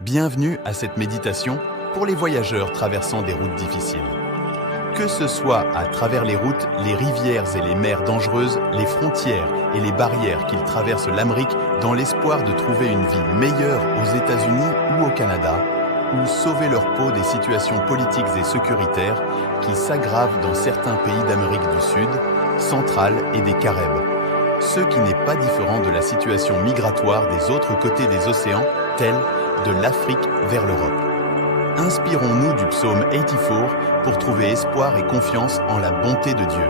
Bienvenue à cette méditation pour les voyageurs traversant des routes difficiles. Que ce soit à travers les routes, les rivières et les mers dangereuses, les frontières et les barrières qu'ils traversent l'Amérique dans l'espoir de trouver une vie meilleure aux États-Unis ou au Canada, ou sauver leur peau des situations politiques et sécuritaires qui s'aggravent dans certains pays d'Amérique du Sud, centrale et des Caraïbes. Ce qui n'est pas différent de la situation migratoire des autres côtés des océans, tels de l'Afrique vers l'Europe. Inspirons-nous du psaume 84 pour trouver espoir et confiance en la bonté de Dieu.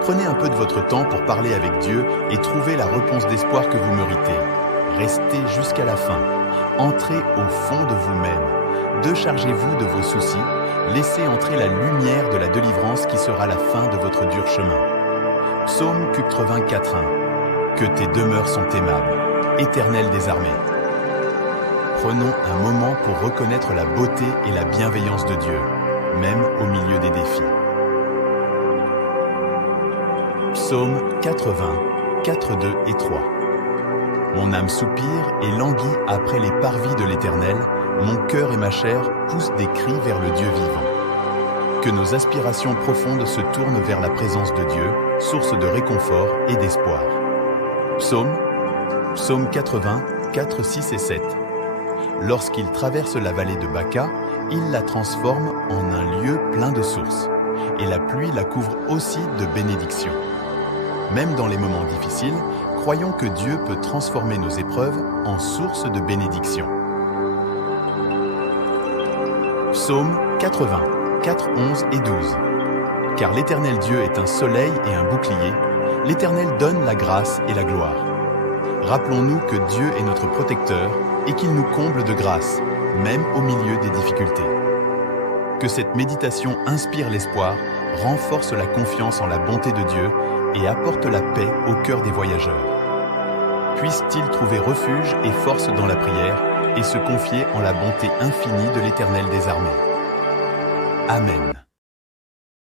Prenez un peu de votre temps pour parler avec Dieu et trouver la réponse d'espoir que vous méritez. Restez jusqu'à la fin. Entrez au fond de vous-même. Déchargez-vous de vos soucis. Laissez entrer la lumière de la délivrance qui sera la fin de votre dur chemin. Psaume 84:1. Que tes demeures sont aimables, Éternel des armées. Prenons un moment pour reconnaître la beauté et la bienveillance de Dieu, même au milieu des défis. Psaume 80, 4, 2 et 3. Mon âme soupire et languit après les parvis de l'Éternel, mon cœur et ma chair poussent des cris vers le Dieu vivant. Que nos aspirations profondes se tournent vers la présence de Dieu, source de réconfort et d'espoir. Psaume 80, 4, 6 et 7. Lorsqu'il traverse la vallée de Baca, il la transforme en un lieu plein de sources, et la pluie la couvre aussi de bénédictions. Même dans les moments difficiles, croyons que Dieu peut transformer nos épreuves en source de bénédictions. Psaume 80, 4, 11 et 12. Car l'Éternel Dieu est un soleil et un bouclier, l'Éternel donne la grâce et la gloire. Rappelons-nous que Dieu est notre protecteur et qu'il nous comble de grâce, même au milieu des difficultés. Que cette méditation inspire l'espoir, renforce la confiance en la bonté de Dieu et apporte la paix au cœur des voyageurs. Puissent-ils trouver refuge et force dans la prière et se confier en la bonté infinie de l'Éternel des armées. Amen.